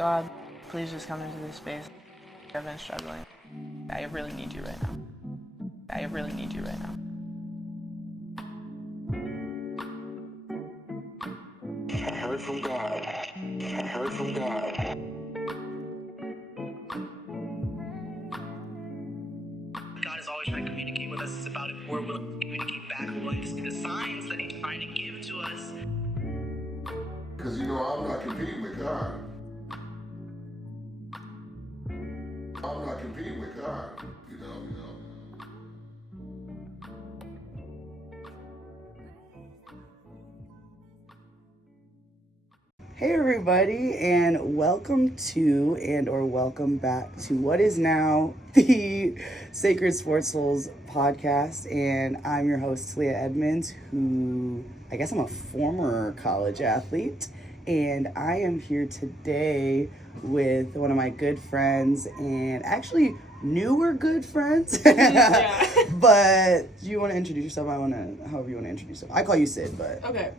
God, please just come into this space. I've been struggling. I really need you right now. I really need you right now. I heard from God. I heard from God. God is always trying to communicate with us. It's about if we're willing to communicate back, we're willing to see the signs that He's trying to give to us. Because, I'm not competing with God. I'm not competing with God, Hey everybody, and welcome to or welcome back to what is now the Sacred Sports Souls podcast. And I'm your host, Leah Edmonds, who I guess I'm a former college athlete. And I am here today with one of my good friends, and actually newer good friends. But do you want to introduce yourself? However you want to introduce yourself. I call you Sid, but. Okay.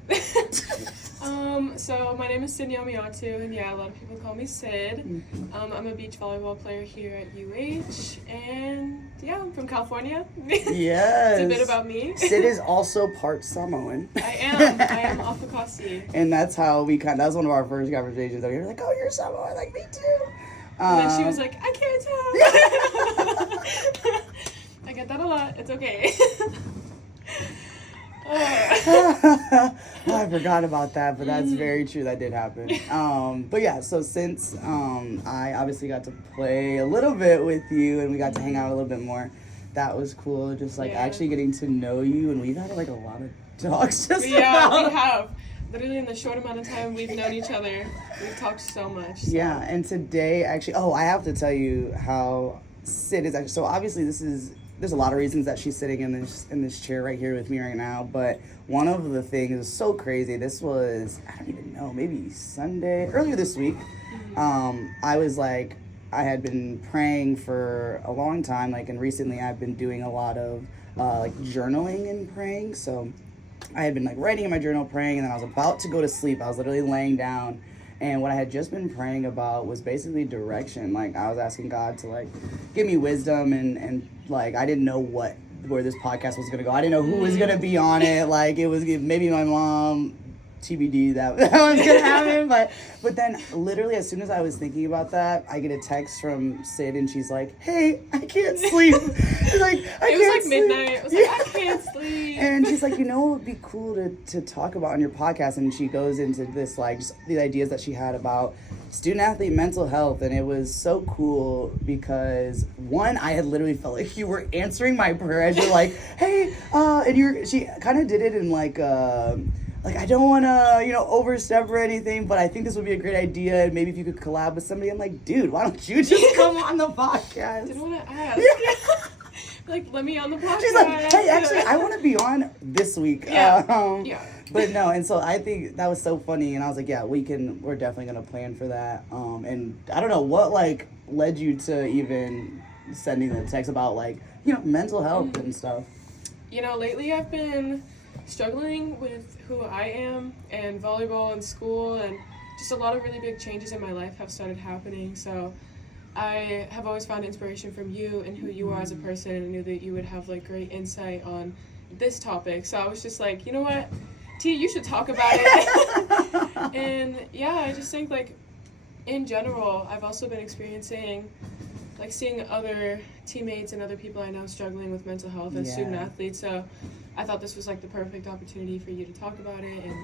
So my name is Amiatu, and a lot of people call me Sid. I'm a beach volleyball player here at UH, and I'm from California. Yes. It's a bit about me. Sid is also part Samoan. I am Afakasi. And that's how that was one of our first conversations. We were like, oh, you're Samoan, like me too. And then she was like, I can't tell. I get that a lot. It's okay. I forgot about that, but that's very true. That did happen. But yeah, so since I obviously got to play a little bit with you and we got to hang out a little bit more, that was cool. Just actually getting to know you, and we've had a lot of talks we have. Literally in the short amount of time we've known each other, we've talked so much. So. Yeah, and today actually, I have to tell you how Sid is actually. So obviously there's a lot of reasons that she's sitting in this chair right here with me right now, but one of the things is so crazy. This was, I don't even know, maybe Sunday, earlier this week. I was I had been praying for a long time, and recently I've been doing a lot of journaling and praying. So I had been writing in my journal, praying, and then I was about to go to sleep. I was literally laying down, and what I had just been praying about was basically direction. I was asking God to give me wisdom, and I didn't know where this podcast was gonna go. I didn't know who was gonna be on it. It was maybe my mom, TBD, that was gonna happen. But then literally as soon as I was thinking about that, I get a text from Sid, and she's like, "Hey, I can't sleep." She's like, it was midnight. I was like, I can't sleep. And she's like, what would be cool to talk about on your podcast? And she goes into this just the ideas that she had about student athlete mental health, and it was so cool because one, I had literally felt like you were answering my prayer as you're like, "Hey," and she kind of did it in I don't want to, overstep or anything, but I think this would be a great idea, and maybe if you could collab with somebody. I'm like, dude, why don't you just come on the podcast? Didn't want to ask. Let me on the podcast. She's like, hey, actually, I want to be on this week. But no, and so I think that was so funny, and I was like, yeah, we're definitely going to plan for that. And I don't know what, led you to even sending the text about, mental health and stuff. Lately I've been struggling with who I am and volleyball and school, and just a lot of really big changes in my life have started happening. So I have always found inspiration from you and who you are as a person, and I knew that you would have great insight on this topic. So I was just like, you know what, T, you should talk about it. And I just think in general, I've also been experiencing seeing other teammates and other people I know struggling with mental health as student athletes. So I thought this was the perfect opportunity for you to talk about it and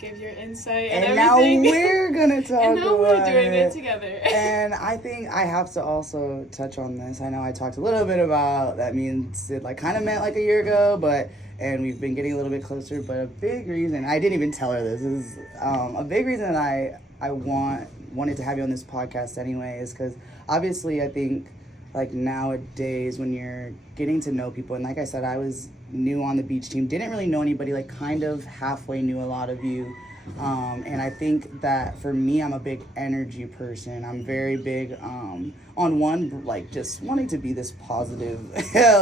give your insight and everything. Now we're gonna talk and now about we're doing it together. And I think I have to also touch on this. I know I talked a little bit about that. Me and Sid kind of met a year ago, and we've been getting a little bit closer. But a big reason, I didn't even tell her this, is a big reason I wanted to have you on this podcast anyway is because obviously I think nowadays when you're getting to know people, and like I said, I was new on the beach team, didn't really know anybody, kind of halfway knew a lot of you. And I think that for me, I'm a big energy person. I'm very big on one, just wanting to be this positive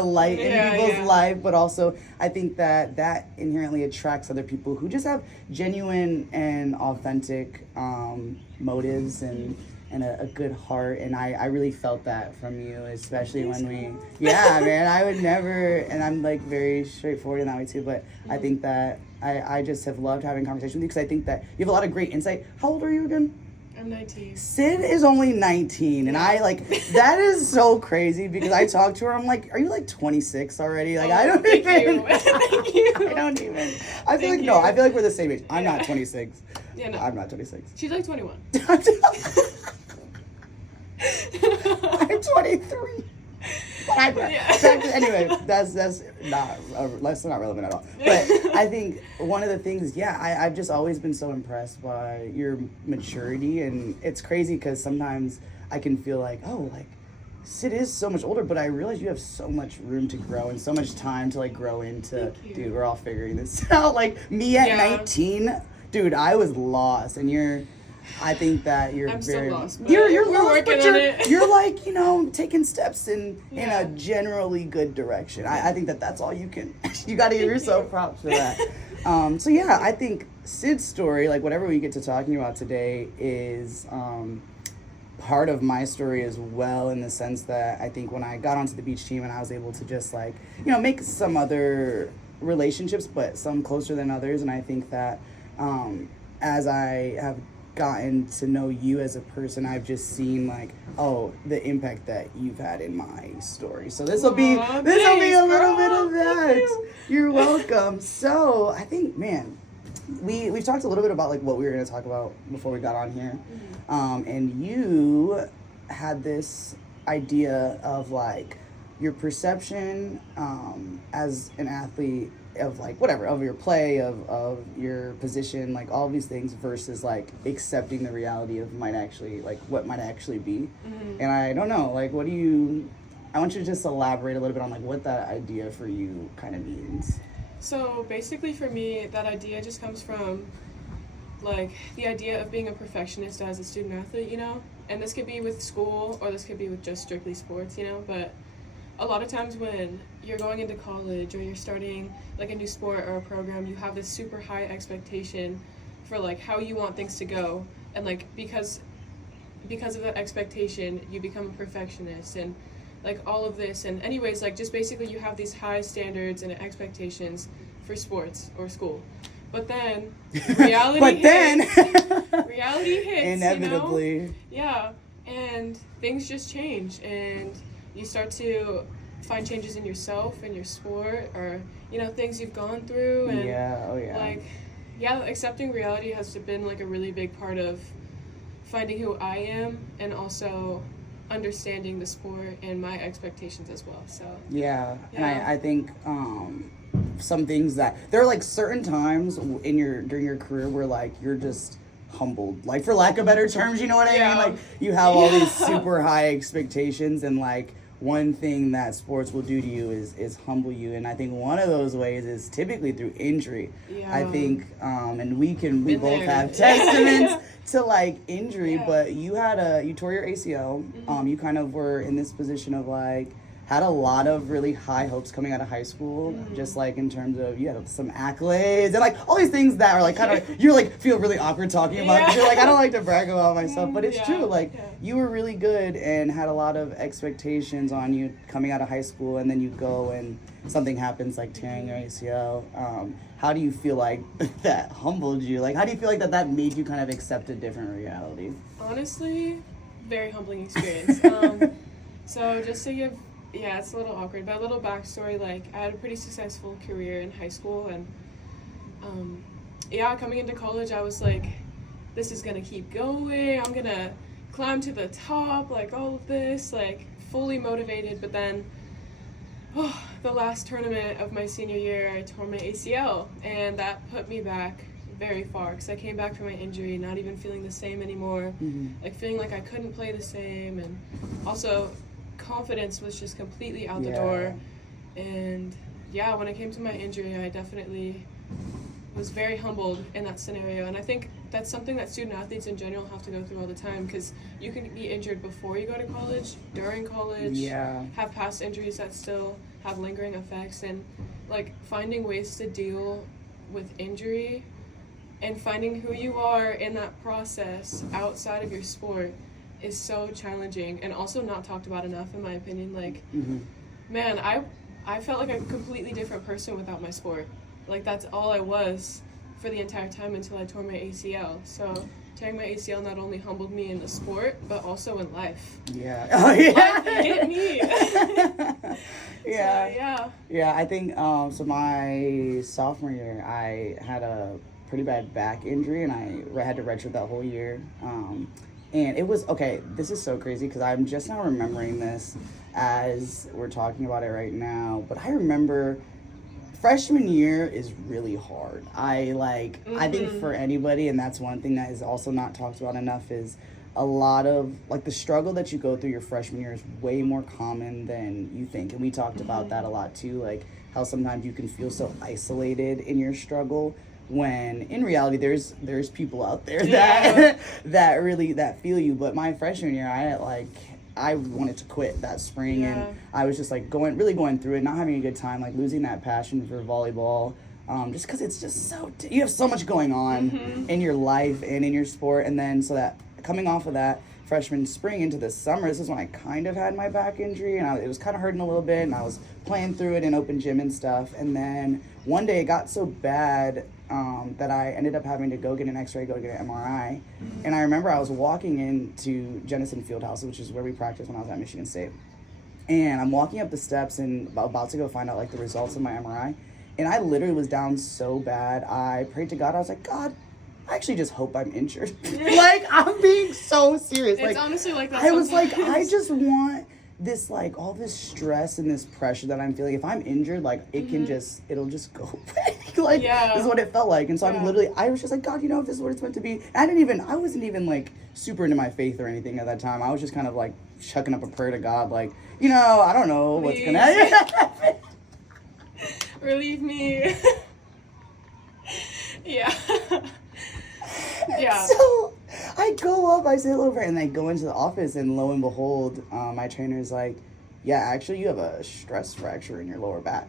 light in people's life, but also I think that inherently attracts other people who just have genuine and authentic motives and and a good heart, and I really felt that from you, especially when yeah, man, I would never, and I'm like very straightforward in that way too, but I think that I just have loved having conversations with you because I think that you have a lot of great insight. How old are you again? I'm 19. Sid is only 19, and I like that is so crazy because I talked to her. I'm like, are you like 26 already? Like, I don't thank even. you. Thank you. I don't even. I feel Thank like you. no. I feel like we're the same age. I'm not 26. Yeah, no. I'm not 26. She's like 21. I'm 23. But anyway, that's not relevant at all. But I think one of the things, I've just always been so impressed by your maturity, and it's crazy because sometimes I can feel like, oh, like Sid is so much older, but I realize you have so much room to grow and so much time to like grow into. Dude, we're all figuring this out. Like me at 19, dude, I was lost, and I think that you're I'm very still lost. you're we're lost, working but on it. you're like, taking steps in a generally good direction. I think that's all you can. You got to give yourself props for that. So yeah, I think Sid's story, like whatever we get to talking about today, is part of my story as well, in the sense that I think when I got onto the beach team and I was able to just like make some other relationships, but some closer than others, and I think that as I have gotten to know you as a person, I've just seen like, oh, the impact that you've had in my story. So this will be a little bit of that. You're welcome. So I think, man, we've talked a little bit about like what we were going to talk about before we got on here, and you had this idea of like your perception as an athlete of like whatever, of your play, of your position, like all these things, versus like accepting the reality of what might actually be. And I don't know, like I want you to just elaborate a little bit on like what that idea for you kind of means. So basically for me, that idea just comes from like the idea of being a perfectionist as a student athlete, and this could be with school or this could be with just strictly sports, but a lot of times when you're going into college or you're starting like a new sport or a program, you have this super high expectation for like how you want things to go, and like because of that expectation you become a perfectionist and like all of this, and anyways, like just basically you have these high standards and expectations for sports or school, but then reality hits inevitably. And things just change, and you start to find changes in yourself and your sport, or things you've gone through, and accepting reality has been like a really big part of finding who I am, and also understanding the sport and my expectations as well. So and I think some things that there are like certain times during your career where like you're just humbled, like for lack of better terms, you know what I mean? Like you have all these super high expectations, and like one thing that sports will do to you is humble you, and I think one of those ways is typically through injury. I think and we both have testaments to like injury, but you tore your ACL. You kind of were in this position of like had a lot of really high hopes coming out of high school, just like in terms of you had some accolades and like all these things that are like kind of you like feel really awkward talking about, because you're like, I don't like to brag about myself, but it's true. Like you were really good and had a lot of expectations on you coming out of high school, and then you go and something happens like tearing your ACL. How do you feel like that humbled you? Like how do you feel like that made you kind of accept a different reality? Honestly, very humbling experience. So just to give it's a little awkward, but a little backstory, like I had a pretty successful career in high school, and coming into college I was like, this is gonna keep going, I'm gonna climb to the top, like all of this, like fully motivated. But then the last tournament of my senior year I tore my ACL, and that put me back very far, because I came back from my injury not even feeling the same anymore, like feeling like I couldn't play the same, and also confidence was just completely out the door. And when it came to my injury, I definitely was very humbled in that scenario, and I think that's something that student athletes in general have to go through all the time, because you can be injured before you go to college, during college, have past injuries that still have lingering effects, and like finding ways to deal with injury and finding who you are in that process outside of your sport is so challenging and also not talked about enough, in my opinion. Like, Mm-hmm. man, I felt like a completely different person without my sport. Like, that's all I was for the entire time until I tore my ACL. So tearing my ACL not only humbled me in the sport, but also in life. Yeah. Oh, yeah. Life hit me. Yeah. So, yeah. Yeah, I think, so my sophomore year, I had a pretty bad back injury, and I had to redshirt that whole year. And it was, okay, this is so crazy, because I'm just now remembering this as we're talking about it right now. But I remember freshman year is really hard. I think for anybody, and that's one thing that is also not talked about enough, is a lot of, like, the struggle that you go through your freshman year is way more common than you think. And we talked about that a lot too, like how sometimes you can feel so isolated in your struggle, when in reality there's people out there that that feel you. But my freshman year, I wanted to quit that spring, and I was just like going through it, not having a good time, like losing that passion for volleyball, just because it's just so, you have so much going on in your life and in your sport. And then so that coming off of that freshman spring into the summer, this is when I kind of had my back injury, and it was kind of hurting a little bit, and I was playing through it in open gym and stuff. And then one day it got so bad that I ended up having to go get an x-ray, go get an MRI. And I remember I was walking into Jennison Fieldhouse, which is where we practiced when I was at Michigan State. And I'm walking up the steps and about to go find out, like, the results of my MRI. And I literally was down so bad. I prayed to God. I was like, God, I actually just hope I'm injured. Like, I'm being so serious. It's like, honestly like that I was sometimes. like, I just want this, like, all this stress and this pressure that I'm feeling. If I'm injured, like, it can just, it'll just go away. Like, this is what it felt like. And so I was just like, God, if this is what it's meant to be. And I wasn't even, like, super into my faith or anything at that time. I was just kind of, like, chucking up a prayer to God, like, I don't know what's gonna happen. Relieve me. Yeah. Yeah. So I go up, I say hello, and I go into the office, and lo and behold, my trainer's like, yeah, actually, you have a stress fracture in your lower back.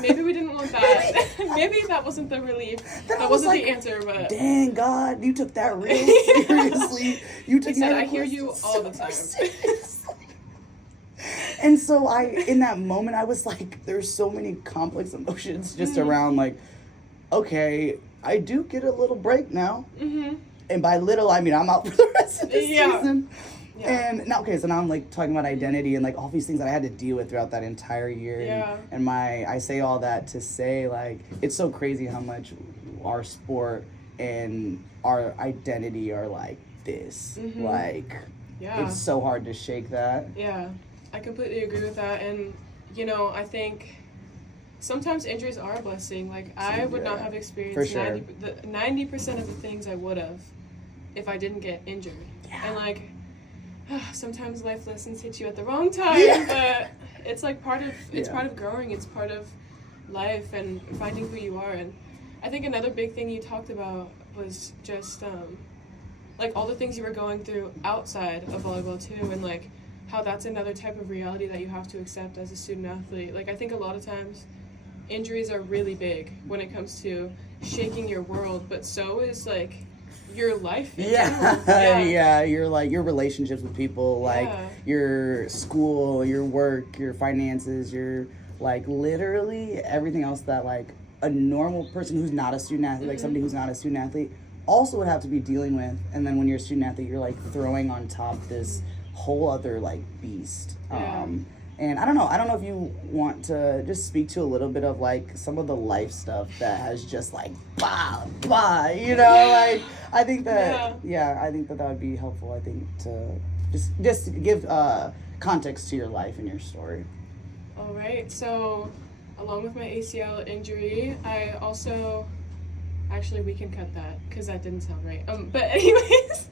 Maybe we didn't want that. Maybe that wasn't the relief. That wasn't the answer, but... Dang, God, you took that real seriously. You took that I hear you all the time. Seriously. And so in that moment, I was like, there's so many complex emotions just around, like, okay, I do get a little break now. And by little, I mean I'm out for the rest of the season. And now, so now I'm, like, talking about identity and, like, all these things that I had to deal with throughout that entire year. And I say all that to say, like, it's so crazy how much our sport and our identity are like this. Like, it's so hard to shake that. Yeah, I completely agree with that. And, I think sometimes injuries are a blessing. Like, I would not have experienced 90% of the things I would have if I didn't get injured. And, like, sometimes life lessons hit you at the wrong time, but it's, like, part of growing. It's part of life and finding who you are. And I think another big thing you talked about was just, like, all the things you were going through outside of volleyball, too, and, like, how that's another type of reality that you have to accept as a student athlete. Like, I think a lot of times injuries are really big when it comes to shaking your world, but so is, like, your life in general. You're, like, your relationships with people, like, your school, your work, your finances, your, like, literally everything else that, like, a normal person who's not a student athlete, like, somebody who's not a student athlete also would have to be dealing with. And then when you're a student athlete, you're, like, throwing on top this whole other, like, beast. And I don't know if you want to just speak to a little bit of, like, some of the life stuff that has just, like, like, I think that, I think that would be helpful, I think, to just give context to your life and your story. All right, so along with my ACL injury, I also, actually, we can cut that, because that didn't sound right. But anyways,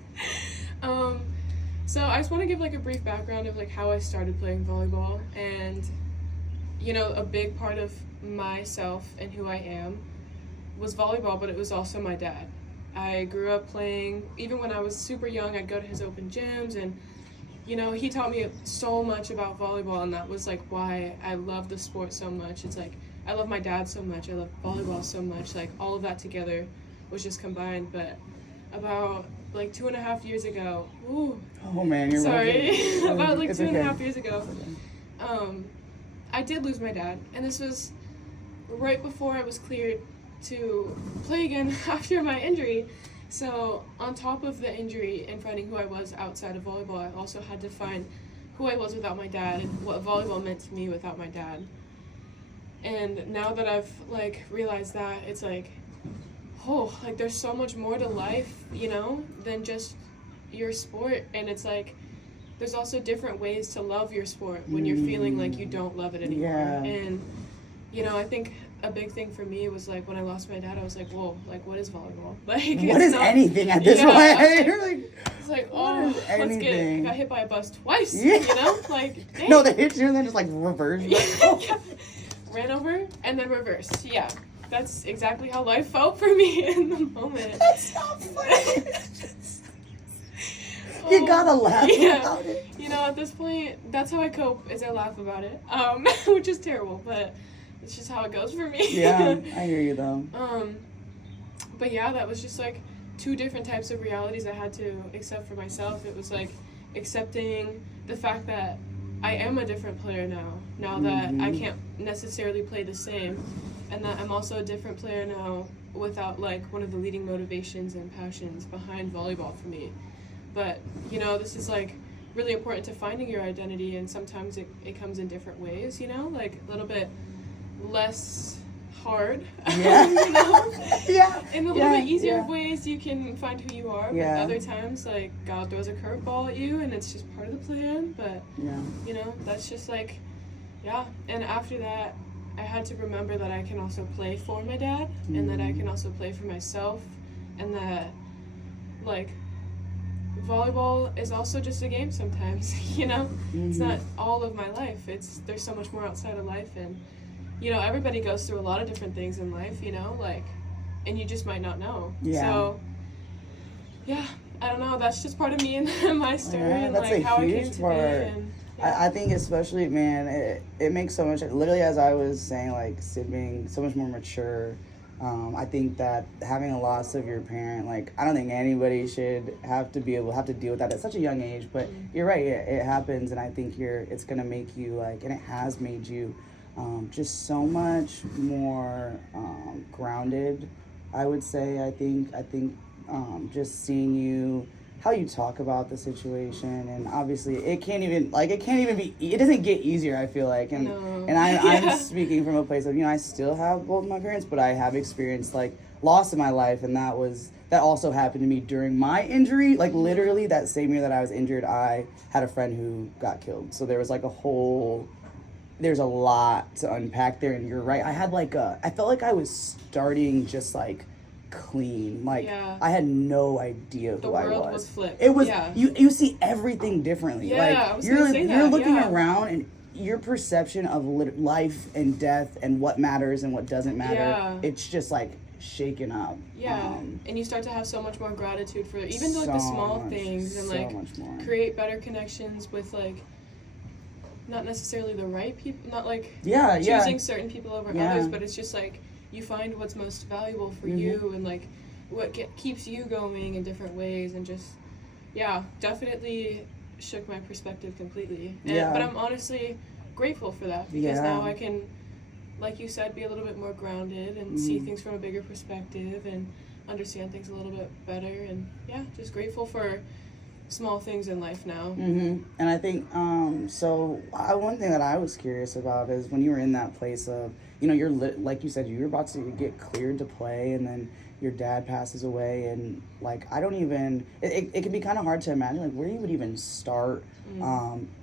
so I just want to give, like, a brief background of, like, how I started playing volleyball. And, a big part of myself and who I am was volleyball, but it was also my dad. I grew up playing, even when I was super young, I'd go to his open gyms, and, he taught me so much about volleyball, and that was, like, why I love the sport so much. It's, like, I love my dad so much, I love volleyball so much, like, all of that together was just combined. But about like 2.5 years ago. Ooh. Oh man, you're Sorry. About like It's 2.5 okay. years ago. I did lose my dad, and this was right before I was cleared to play again after my injury. So on top of the injury and finding who I was outside of volleyball, I also had to find who I was without my dad and what volleyball meant to me without my dad. And now that I've like realized that, it's like, oh, like there's so much more to life, you know, than just your sport. And it's like there's also different ways to love your sport when you're feeling like you don't love it anymore. Yeah. And you know, I think a big thing for me was like when I lost my dad, I was like, whoa, like what is volleyball? Like what is anything at this point? You're like, it's like, oh, let's get it. I got hit by a bus twice, Yeah. you know? Like, dang. no, they hit you and then just like reverse. Yeah. Ran over and then reversed. Yeah. That's exactly how life felt for me in the moment. That's not funny. You gotta laugh about it. You know, at this point, that's how I cope, is I laugh about it. Which is terrible, but it's just how it goes for me. Yeah, I hear you though. But yeah, that was just like two different types of realities I had to accept for myself. It was like accepting the fact that I am a different player now that I can't necessarily play the same, and that I'm also a different player now without like one of the leading motivations and passions behind volleyball for me. But you know, this is like really important to finding your identity, and sometimes it comes in different ways, you know, like a little bit less hard. Yeah. You know? Yeah. In a little bit easier ways you can find who you are, but Yeah. other times like God throws a curveball at you and it's just part of the plan. But you know, that's just like, yeah. And after that, I had to remember that I can also play for my dad and that I can also play for myself, and that like volleyball is also just a game sometimes. You know, it's not all of my life. There's so much more outside of life, and you know, everybody goes through a lot of different things in life, you know, like, and you just might not know. Yeah. So, yeah, I don't know. That's just part of me and my story, and that's like a how I huge came to part. be. And, I think especially, man, it makes so much, literally as I was saying, like, Sid being so much more mature, I think that having a loss of your parent, like, I don't think anybody should have to deal with that at such a young age, but you're right, it happens, and I think it's going to make you, like, and it has made you just so much more grounded, I would say. I think just seeing you, how you talk about the situation, and obviously it doesn't get easier, I feel like, and I'm speaking from a place of, you know, I still have both my parents, but I have experienced like loss in my life, and that also happened to me during my injury. Like literally that same year that I was injured, I had a friend who got killed, so there was like there's a lot to unpack there. And you're right, I felt like I was starting just like clean, like I had no idea who I was. The world was flipped. It was you see everything differently. Like you're looking around, and your perception of life and death and what matters and what doesn't matter, it's just like shaken up. And you start to have so much more gratitude for even like the small things, and like create better connections with like not necessarily the right people, not like choosing certain people over others, but it's just like you find what's most valuable for you, and like what keeps you going in different ways, and just definitely shook my perspective completely. But I'm honestly grateful for that, because now I can, like you said, be a little bit more grounded and see things from a bigger perspective and understand things a little bit better, and just grateful for small things in life now. And I think one thing that I was curious about is when you were in that place of, you know, you're like you said, you were about to get cleared to play, and then your dad passes away, and like I don't even it can be kind of hard to imagine like where you would even start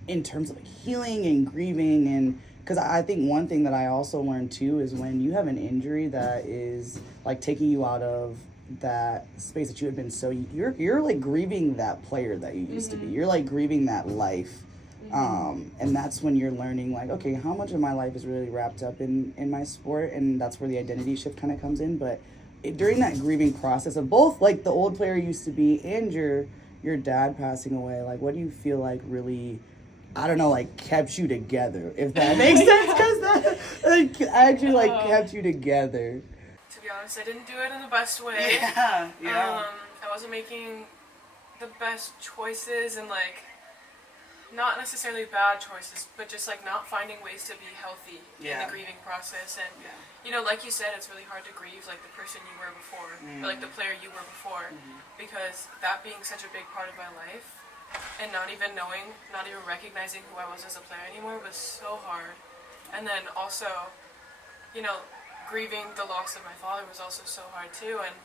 in terms of like healing and grieving. And because I think one thing that I also learned too is when you have an injury that is like taking you out of that space that you had been, so you're like grieving that player that you used to be. You're like grieving that life, and that's when you're learning like, okay, how much of my life is really wrapped up in my sport, and that's where the identity shift kind of comes in. But during that grieving process of both like the old player you used to be and your dad passing away, like what do you feel like really, I don't know, like kept you together, if that makes sense? Because that like actually like kept you together. To be honest, I didn't do it in the best way. Yeah. I wasn't making the best choices and like not necessarily bad choices, but just like not finding ways to be healthy in the grieving process. And you know, like you said, it's really hard to grieve like the person you were before, or like the player you were before, because that being such a big part of my life, and not even knowing, not even recognizing who I was as a player anymore was so hard. And then also, you know, grieving the loss of my father was also so hard too. And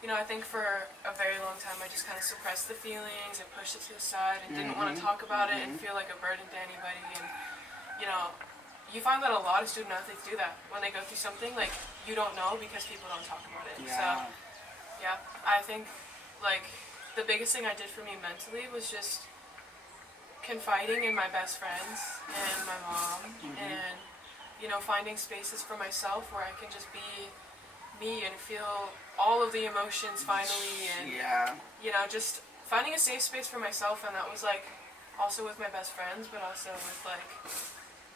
you know, I think for a very long time I just kind of suppressed the feelings and pushed it to the side and didn't want to talk about it and feel like a burden to anybody. And you know, you find that a lot of student athletes do that when they go through something, like you don't know because people don't talk about it. So yeah, I think like the biggest thing I did for me mentally was just confiding in my best friends and my mom, and you know, finding spaces for myself where I can just be me and feel all of the emotions finally, and you know, just finding a safe space for myself. And that was like also with my best friends, but also with like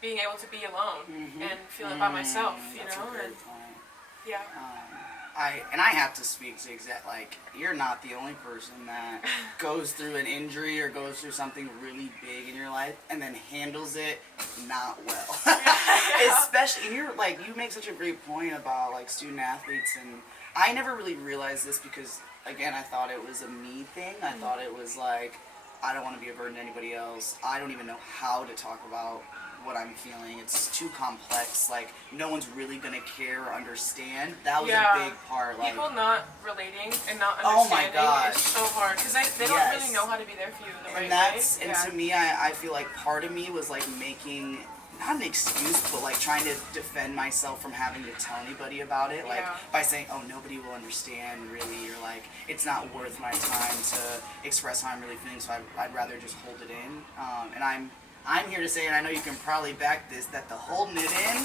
being able to be alone and feel it by myself, you know. And I have to speak to like, you're not the only person that goes through an injury or goes through something really big in your life and then handles it not well. Especially, and you're like, you make such a great point about like student athletes, and I never really realized this because again, I thought it was a me thing. I thought it was like, I don't want to be a burden to anybody else. I don't even know how to talk about what I'm feeling. It's too complex. Like, no one's really gonna care or understand. That was a big part. Like, people not relating and not understanding is so hard because they don't really know how to be there for you the right way. And to me, I feel like part of me was like making, not an excuse, but like trying to defend myself from having to tell anybody about it, like by saying, oh, nobody will understand really, or like it's not worth my time to express how I'm really feeling, so I'd rather just hold it in. And I'm here to say, and I know you can probably back this, that the holding it in,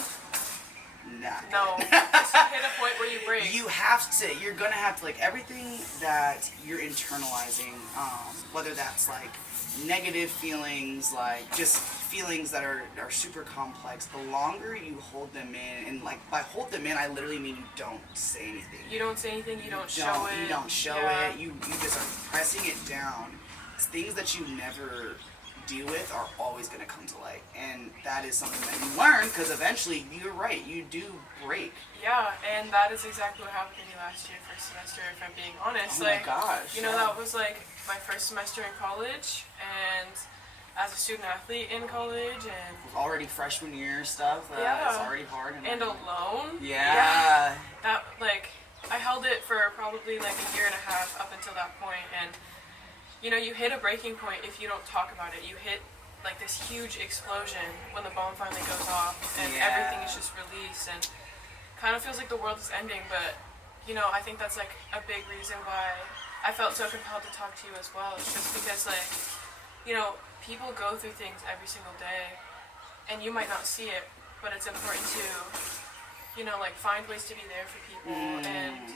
no, just hit a point where you break. You're gonna have to, like, everything that you're internalizing, whether that's like negative feelings, like just feelings that are super complex, the longer you hold them in, and like by hold them in, I literally mean you don't say anything. You don't say anything, you don't show it. You don't show it, you just are pressing it down. It's things that you never deal with are always going to come to light, and that is something that you learn because eventually, you're right, you do break. Yeah, and that is exactly what happened to me last year, first semester, if I'm being honest. Oh my gosh. You know, that was like my first semester in college, and as a student athlete in college, and already freshman year stuff, it's already hard. And alone. Yeah. That, like, I held it for probably like a year and a half up until that point, and you know, you hit a breaking point if you don't talk about it. You hit like this huge explosion when the bomb finally goes off and everything is just released, and kind of feels like the world is ending. But you know, I think that's like a big reason why I felt so compelled to talk to you as well. It's just because, like, you know, people go through things every single day and you might not see it, but it's important to, you know, like, find ways to be there for people. And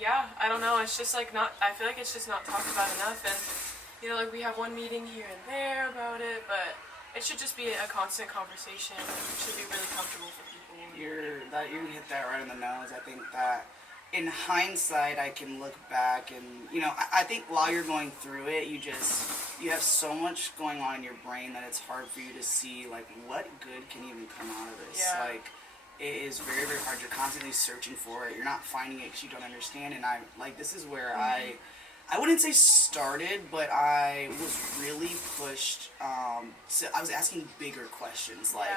yeah, I don't know, it's just like I feel like it's just not talked about enough. And you know, like, we have one meeting here and there about it, but it should just be a constant conversation. It should be really comfortable for people. You hit that right on the nose. I think that in hindsight, I can look back and, you know, I think while you're going through it, you have so much going on in your brain that it's hard for you to see, like, what good can even come out of this. Like, it is very, very hard. You're constantly searching for it. You're not finding it because you don't understand. And this is where I wouldn't say started, but I was really pushed. So I was asking bigger questions, like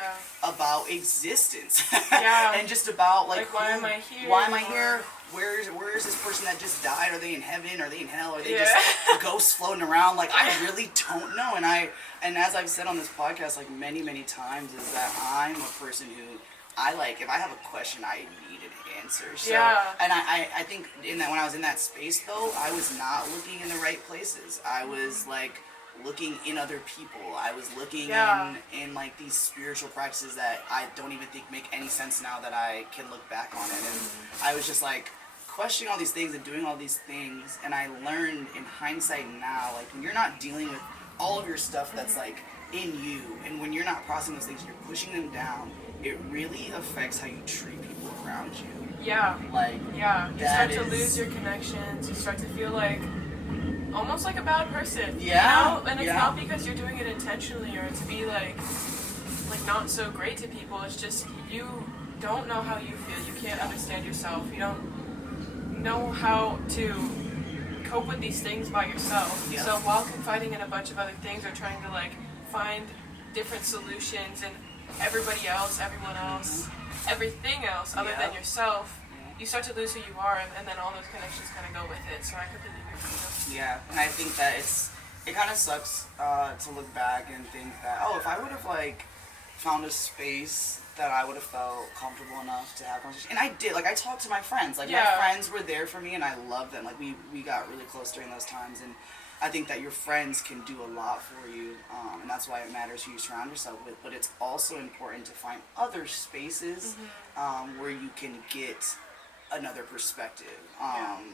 about existence, and just about like why am I here? Why am I here? Where is this person that just died? Are they in heaven? Are they in hell? Are they just ghosts floating around? Like, I really don't know. And as I've said on this podcast, like, many, many times, is that I'm a person who, if I have a question, I need an answer. So, and I think when I was in that space, though, I was not looking in the right places. I was, like, looking in other people. I was looking in like, these spiritual practices that I don't even think make any sense now that I can look back on it. And I was just, like, questioning all these things and doing all these things. And I learned in hindsight now, like, when you're not dealing with all of your stuff that's, like, in you, and when you're not processing those things, you're pushing them down, it really affects how you treat people around you. You start to lose your connections. You start to feel like almost like a bad person. Yeah. You know? And it's Yeah. not because you're doing it intentionally or to be like not so great to people. It's just you don't know how you feel. You can't understand yourself. You don't know how to cope with these things by yourself. Yeah. So while confiding in a bunch of other things or trying to like find different solutions in everybody else, everyone else, everything else other than yourself, you start to lose who you are, and then all those connections kind of go with it. So I completely agree with you. Yeah, and I think that it kind of sucks to look back and think that, oh, if I would have like found a space that I would have felt comfortable enough to have conversation. And I did. Like, I talked to my friends. Like, my friends were there for me, and I loved them. Like, we got really close during those times. And I think that your friends can do a lot for you. And that's why it matters who you surround yourself with. But it's also important to find other spaces where you can get another perspective.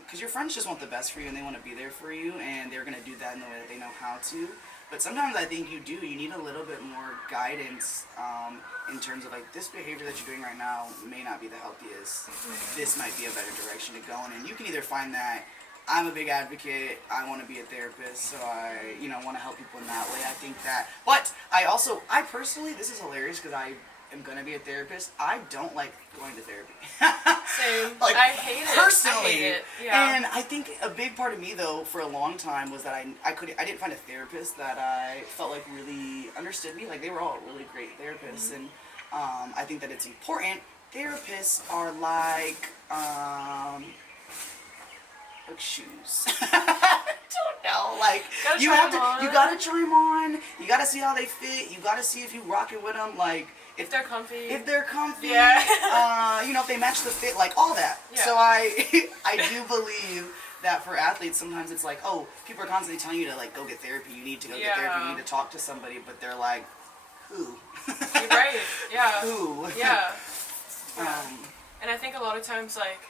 Because your friends just want the best for you, and they want to be there for you. And they're going to do that in the way that they know how to. But sometimes I think you need a little bit more guidance in terms of like, this behavior that you're doing right now may not be the healthiest. This might be a better direction to go in. And you can either find that I'm a big advocate, I want to be a therapist, so I want to help people in that way. I think that, but I personally, this is hilarious because I am going to be a therapist. I don't like going to therapy. Same. Like, I hate it. personally. I hate it. Yeah. And I think a big part of me, though, for a long time was that I didn't find a therapist that I felt like really understood me. Like, they were all really great therapists, and I think that it's important. Therapists are like shoes. I don't know. Like, you gotta try them on. You gotta see how they fit. You gotta see if you rock it with them. Like, if they're comfy. If they're comfy. Yeah. If they match the fit, like all that. Yeah. So I do believe that for athletes, sometimes it's like, oh, people are constantly telling you to like go get therapy. You need to go get therapy. You need to talk to somebody, but they're like, who? You're right. Yeah. Who? Yeah. And I think a lot of times, like,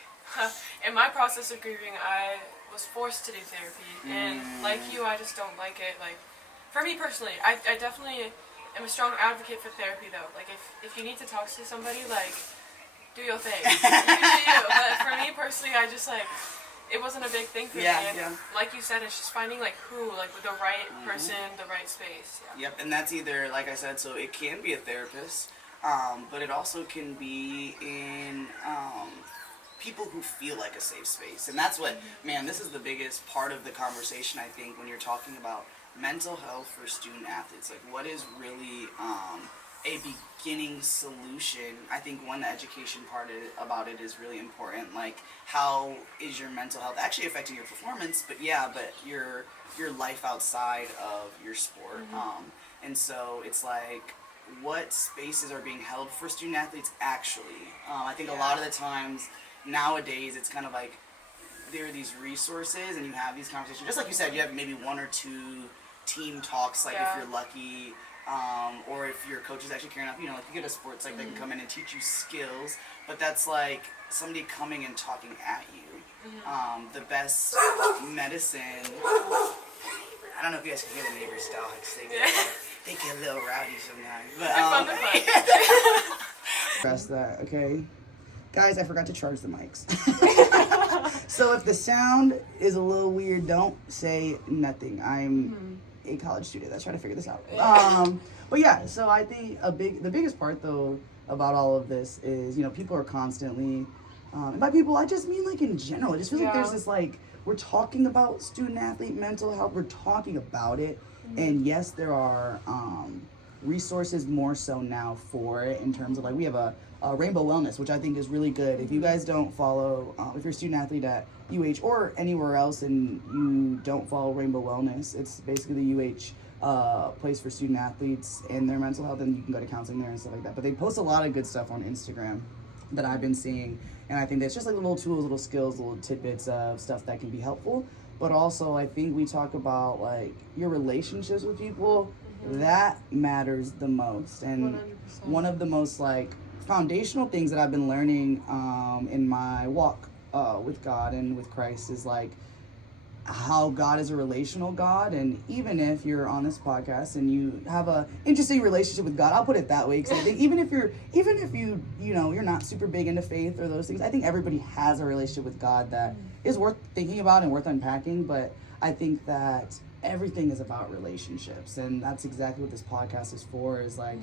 in my process of grieving, I was forced to do therapy, and like you, I just don't like it. Like, for me personally, I definitely am a strong advocate for therapy, though. Like, if you need to talk to somebody, like, do your thing. You do you. But for me personally, I just, like, it wasn't a big thing for me. And like you said, it's just finding, like, with the right person, the right space. Yeah. Yep, and that's either, like I said, so it can be a therapist, but it also can be in people who feel like a safe space. And that's what, man, this is the biggest part of the conversation, I think, when you're talking about mental health for student athletes. Like, what is really a beginning solution? I think the education part about it is really important. Like, how is your mental health actually affecting your performance, but your life outside of your sport. And so it's like, what spaces are being held for student athletes actually? I think a lot of the times nowadays it's kind of like there are these resources and you have these conversations. Just like you said, you have maybe one or two team talks, like if you're lucky, or if your coach is actually caring enough, like you get a sports psych that can come in and teach you skills, but that's like somebody coming and talking at you. The best medicine, I don't know if you guys can hear the neighbors' dogs, they get a little rowdy sometimes, but press that, okay? Guys, I forgot to charge the mics. So if the sound is a little weird, don't say nothing. I'm a college student that's trying to figure this out. But yeah, so I think the biggest part though about all of this is, people are constantly, and by people I just mean like in general. It just feels like there's this like, we're talking about student athlete mental health, we're talking about it, and yes, there are resources more so now for it in terms of like, we have a Rainbow Wellness, which I think is really good. If you guys don't follow, if you're a student athlete at UH or anywhere else and you don't follow Rainbow Wellness, it's basically the UH place for student athletes and their mental health, and you can go to counseling there and stuff like that. But they post a lot of good stuff on Instagram that I've been seeing, and I think that's just like little tools, little skills, little tidbits of stuff that can be helpful. But also, I think we talk about like your relationships with people. That matters the most, and 100%. One of the most like foundational things that I've been learning in my walk with God and with Christ is like how God is a relational God. And even if you're on this podcast and you have a interesting relationship with God, I'll put it that way, because I think even if you're not super big into faith or those things, I think everybody has a relationship with God that is worth thinking about and worth unpacking. But I think that everything is about relationships, and that's exactly what this podcast is for, is like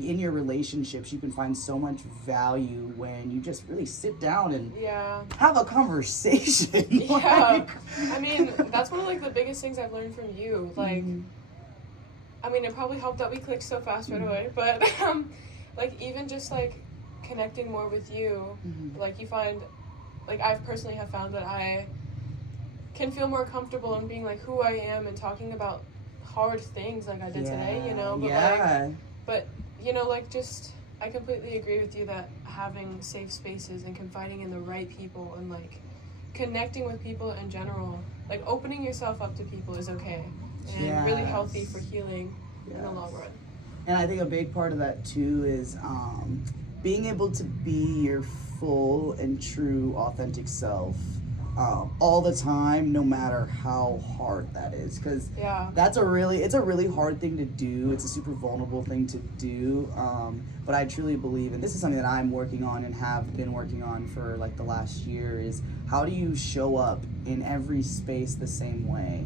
in your relationships you can find so much value when you just really sit down and have a conversation. Yeah. I mean, that's one of like the biggest things I've learned from you. Like, I mean, it probably helped that we clicked so fast right away, but like even just like connecting more with you, like you find, like I personally have found that I can feel more comfortable in being like who I am and talking about hard things like I did today, you know, but you know, like just I completely agree with you that having safe spaces and confiding in the right people and like connecting with people in general, like opening yourself up to people is okay and really healthy for healing in the long run. And I think a big part of that too is being able to be your full and true authentic self all the time, no matter how hard that is, because it's a really hard thing to do. It's a super vulnerable thing to do, but I truly believe, and this is something that I'm working on and have been working on for like the last year, is how do you show up in every space the same way?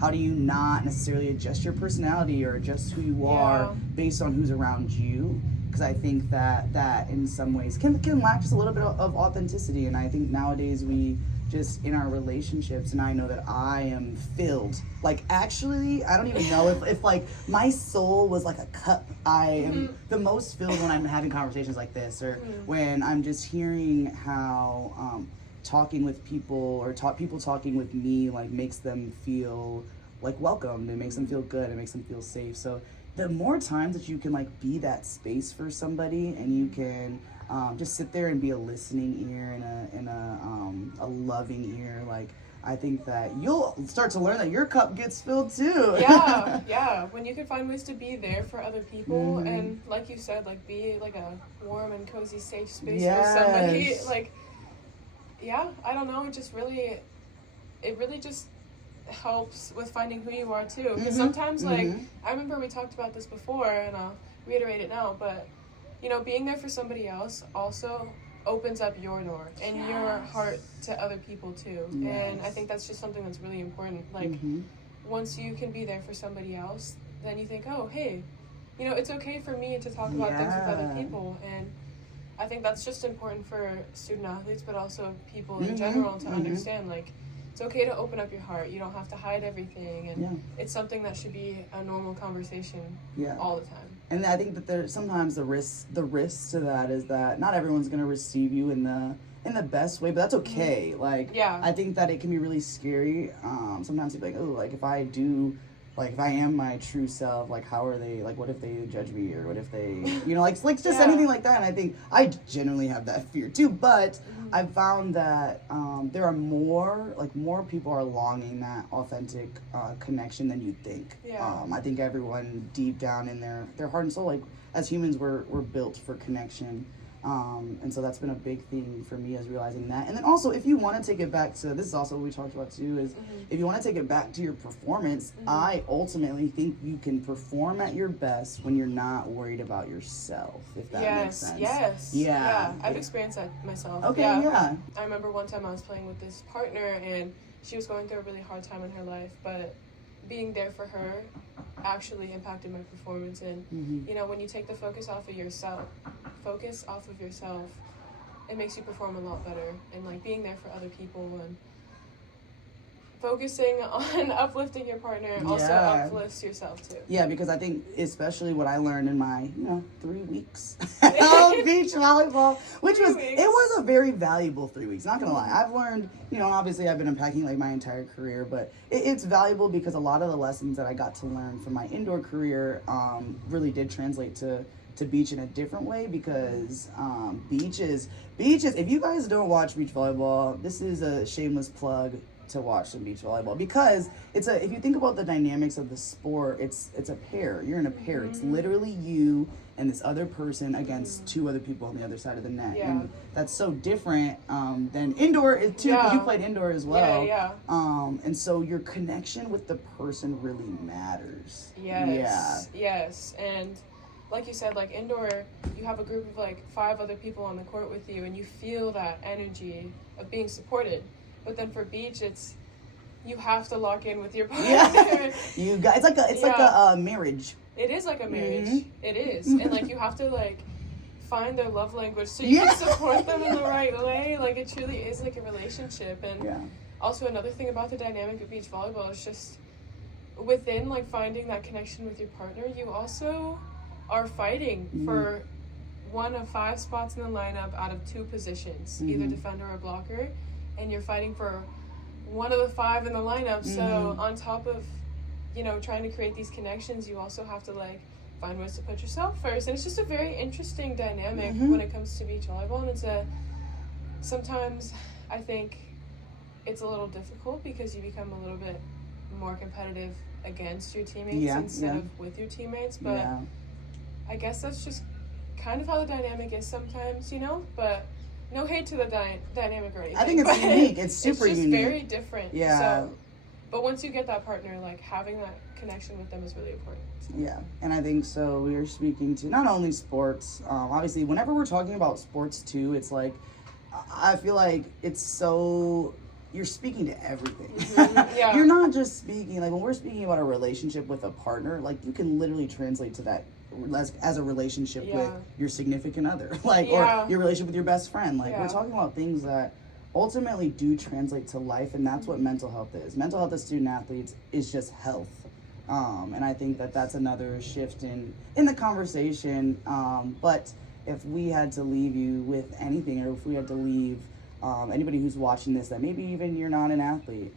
How do you not necessarily adjust your personality or adjust who you are based on who's around you? Because I think that in some ways can lack just a little bit of authenticity, and I think nowadays we just in our relationships, and I know that I am filled. Like actually, I don't even know if like my soul was like a cup. I am the most filled when I'm having conversations like this, or when I'm just hearing how talking with people or people talking with me like makes them feel like welcomed. It makes them feel good. It makes them feel safe. So the more times that you can like be that space for somebody, and you can just sit there and be a listening ear and a loving ear, like I think that you'll start to learn that your cup gets filled too. When you can find ways to be there for other people, and like you said, like be like a warm and cozy safe space for somebody, like I don't know, it really just helps with finding who you are too, because sometimes like I remember we talked about this before, and I'll reiterate it now, but you know, being there for somebody else also opens up your door and your heart to other people too. And I think that's just something that's really important. Like once you can be there for somebody else, then you think, oh hey, you know, it's okay for me to talk about things with other people. And I think that's just important for student athletes, but also people in general to understand, like it's okay to open up your heart. You don't have to hide everything, and it's something that should be a normal conversation all the time. And I think that there's sometimes the risk to that is that not everyone's going to receive you in the best way, but that's okay. Like I think that it can be really scary. Sometimes you're like, oh, like if I am my true self, like how are they, like what if they judge me, or what if they, you know, like just anything like that. And I think I generally have that fear too, but I've found that there are more people are longing that authentic connection than you think. I think everyone deep down in their heart and soul, like as humans, we're built for connection. And so that's been a big thing for me, is realizing that. And then also, if you want to take it back to, this is also what we talked about too, is if you want to take it back to your performance, I ultimately think you can perform at your best when you're not worried about yourself, if that makes sense. I've experienced that myself. I remember one time I was playing with this partner, and she was going through a really hard time in her life, but being there for her actually impacted my performance. And you know, when you take the focus off of yourself, it makes you perform a lot better. And like being there for other people and focusing on uplifting your partner also uplifts yourself too. Because I think especially what I learned in my 3 weeks of beach volleyball, which was a very valuable 3 weeks, not gonna lie. I've learned, obviously I've been unpacking like my entire career, but it's valuable because a lot of the lessons that I got to learn from my indoor career really did translate to beach in a different way, because beaches, if you guys don't watch beach volleyball, this is a shameless plug to watch some beach volleyball, because if you think about the dynamics of the sport, it's a pair. You're in a pair. It's literally you and this other person against two other people on the other side of the net. And that's so different than indoor too, because you played indoor as well. And so your connection with the person really matters. Yes. And like you said, like indoor, you have a group of like 5 other people on the court with you, and you feel that energy of being supported. But then for beach, it's you have to lock in with your partner. Yeah. You got it's like a marriage. It is like a marriage. Mm-hmm. It is. And like you have to like find their love language so you can support them in the right way. Like it truly is like a relationship. And also another thing about the dynamic of beach volleyball is just within like finding that connection with your partner, you also are fighting for one of 5 spots in the lineup out of 2 positions, either defender or blocker, and you're fighting for one of the 5 in the lineup. So on top of, you know, trying to create these connections, you also have to like find ways to put yourself first. And it's just a very interesting dynamic when it comes to beach volleyball. And it's sometimes I think it's a little difficult because you become a little bit more competitive against your teammates instead of with your teammates. But I guess that's just kind of how the dynamic is sometimes, you know, but no hate to the dynamic or anything. I think it's unique. It's super it's just unique. very different. Yeah. So, but once you get that partner, like having that connection with them is really important. Yeah, and I think so. We are speaking to not only sports. Obviously, whenever we're talking about sports too, it's like I feel like it's so you're speaking to everything. Yeah. You're not just speaking like when we're speaking about a relationship with a partner. Like you can literally translate to that as a relationship with your significant other, like or your relationship with your best friend. Like we're talking about things that ultimately do translate to life, and that's what mental health is. Mental health as student athletes is just health. And I think that that's another shift in the conversation. But if we had to leave you with anything, or if we had to leave anybody who's watching this that maybe even you're not an athlete,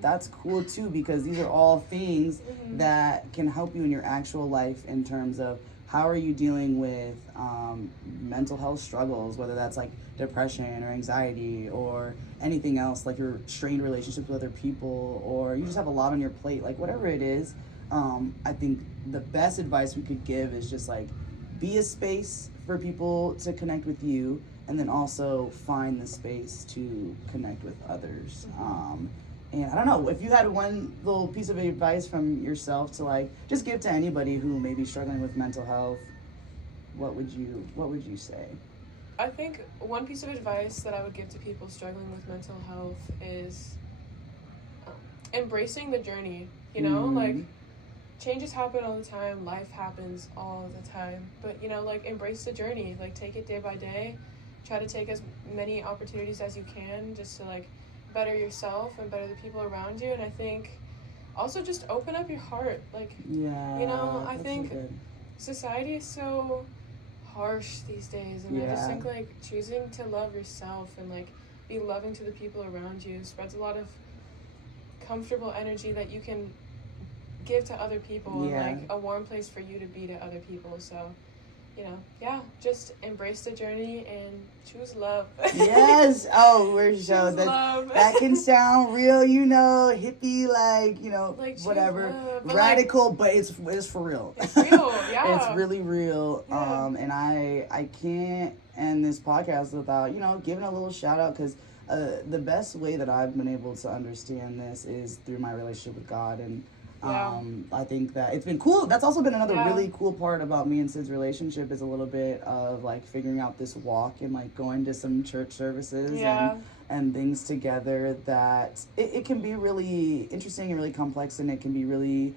that's cool too, because these are all things that can help you in your actual life in terms of how are you dealing with mental health struggles, whether that's like depression or anxiety or anything else, like your strained relationships with other people, or you just have a lot on your plate, like whatever it is. I think the best advice we could give is just like be a space for people to connect with you, and then also find the space to connect with others. And I don't know, if you had one little piece of advice from yourself to like just give to anybody who may be struggling with mental health, what would you say? I think one piece of advice that I would give to people struggling with mental health is embracing the journey. You know, like changes happen all the time, life happens all the time, but you know, like embrace the journey, like take it day by day, try to take as many opportunities as you can just to like better yourself and better the people around you. And I think also just open up your heart, like you know, I think society is so harsh these days, and I just think like choosing to love yourself and like be loving to the people around you spreads a lot of comfortable energy that you can give to other people, and like a warm place for you to be to other people. So you know, just embrace the journey and choose love. Yes. Oh, we're so that can sound real, you know, hippie, like, you know, like whatever, radical, like, but it's for real. It's real, yeah. It's really real. Yeah. And I can't end this podcast without, you know, giving a little shout out, because the best way that I've been able to understand this is through my relationship with God. And I think that it's been cool. That's also been another really cool part about me and Sid's relationship, is a little bit of like figuring out this walk and like going to some church services and things together, that it can be really interesting and really complex, and it can be really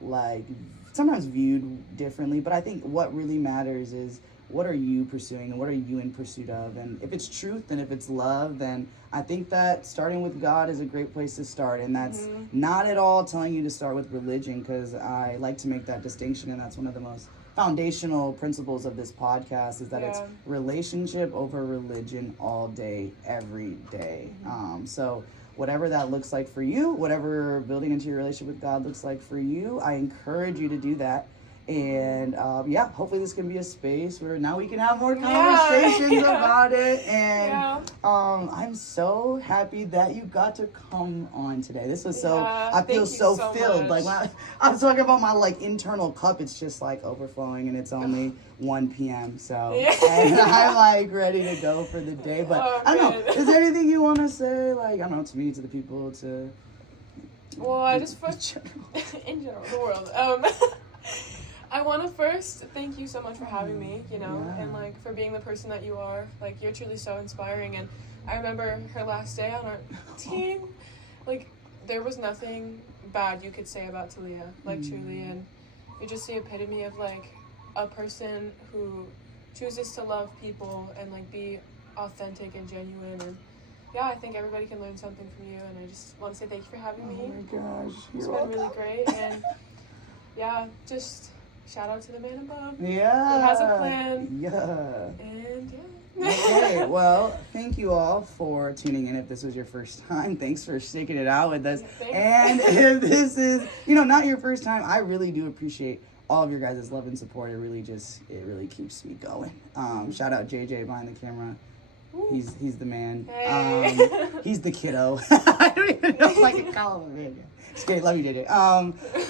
like sometimes viewed differently. But I think what really matters is, what are you pursuing and what are you in pursuit of? And if it's truth and if it's love, then I think that starting with God is a great place to start. And that's not at all telling you to start with religion, because I like to make that distinction, and that's one of the most foundational principles of this podcast, is that it's relationship over religion all day, every day. So whatever that looks like for you, whatever building into your relationship with God looks like for you, I encourage you to do that. And hopefully this can be a space where now we can have more conversations about it. And I'm so happy that you got to come on today. This was so, I feel so filled. Like when I was talking about my like internal cup, it's just like overflowing, and it's only 1 p.m. So and I'm like ready to go for the day. But I don't know, is there anything you want to say? Like, I don't know, to me, to the people, to... Well, I just in general, the world. I want to first thank you so much for having me, you know, and like for being the person that you are. Like, you're truly so inspiring. And I remember her last day on our team, like, there was nothing bad you could say about Talia, like, truly, and you're just the epitome of, like, a person who chooses to love people and, like, be authentic and genuine, and yeah, I think everybody can learn something from you, and I just want to say thank you for having me. Oh my gosh, It's been really great, and yeah, just shout out to the man above. Yeah. He has a plan. Yeah. And yeah. Okay, well, thank you all for tuning in. If this was your first time, thanks for sticking it out with us. And if this is, not your first time, I really do appreciate all of your guys' love and support. It really keeps me going. Shout out JJ behind the camera. He's the man. Hey. He's the kiddo. I don't even know if I can call him a man. Just kidding, love you, JJ.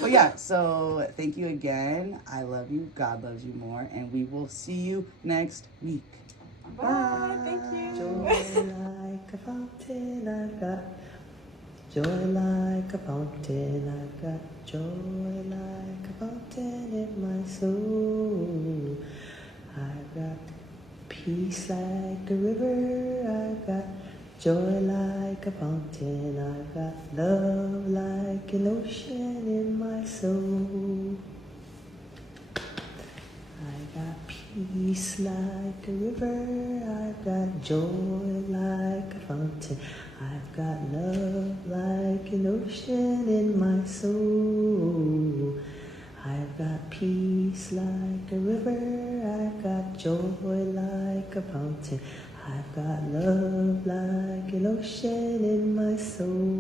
But yeah, so thank you again. I love you. God loves you more, and we will see you next week. Bye. Thank you. Joy like a fountain, I've got joy like a fountain, I've got joy like a fountain in my soul. I've got peace like a river, I've got joy like a fountain, I've got love like an ocean in my soul. I got peace like a river, I've got joy like a fountain, I've got love like an ocean in my soul. I've got peace like a river, I've got joy like a fountain, I've got love like an ocean in my soul.